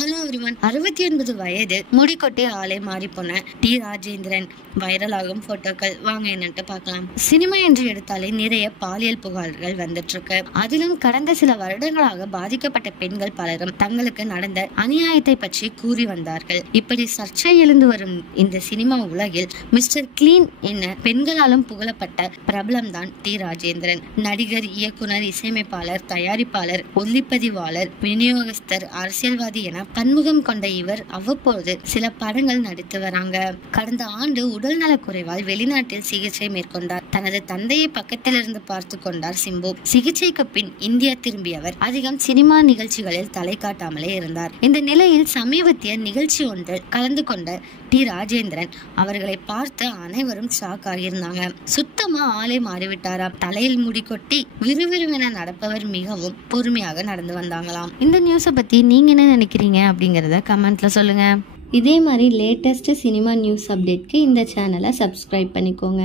Hello everyone. 69 வயது முடிக்கொட்டி ஆளே மாறி போன டி ராஜேந்திரன் வைரலாகும் போட்டோக்கள் வாங்க என்னட்டு பார்க்கலாம். சினிமா என்று எடுத்தாலே நிறைய பாலியல் புகார்கள் வந்துட்டு இருக்கு. அதிலும் கடந்த சில வருடங்களாக பாதிக்கப்பட்ட பெண்கள் பலரும் தங்களுக்கு நடந்த அநியாயத்தை பற்றி கூறி வந்தார்கள். இப்படி சர்ச்சை எழுந்து வரும் இந்த சினிமா உலகில் மிஸ்டர் கிளீன் என பெண்களாலும் புகழப்பட்ட பிரபலம் தான் டி ராஜேந்திரன். நடிகர், இயக்குனர், இசையமைப்பாளர், தயாரிப்பாளர், ஒளிப்பதிவாளர், விநியோகஸ்தர், அரசியல்வாதி என பன்முகம் கொண்ட இவர் அவ்வப்போது சில படங்கள் நடித்து வராங்க. கடந்த ஆண்டு உடல்நல குறைவால் வெளிநாட்டில் சிகிச்சை மேற்கொண்டார். தனது தந்தையை பக்கத்தில் இருந்து பார்த்து கொண்டார் சிம்பு. சிகிச்சைக்கு பின் இந்தியா திரும்பியவர் அதிகம் சினிமா நிகழ்ச்சிகளில் தலை காட்டாமலே இருந்தார். இந்த நிலையில் சமீபத்திய நிகழ்ச்சி ஒன்றில் கலந்து கொண்ட டி ராஜேந்திரன் அவர்களை பார்த்து அனைவரும் ஷாக் ஆகியிருந்தாங்க. சுத்தமா ஆளே மாறிவிட்டாரா. தலையில் முடி கொட்டி விறுவிறுவென நடப்பவர் மிகவும் பொறுமையாக நடந்து வந்தாங்களாம். இந்த நியூஸை பத்தி நீங்க என்ன நினைக்கிறீங்க அப்படிங்கறத கமெண்ட்ல சொல்லுங்க. இதே மாதிரி லேட்டஸ்ட் சினிமா நியூஸ் அப்டேட்க்கு இந்த சேனலை சப்ஸ்கிரைப் பண்ணிக்கோங்க.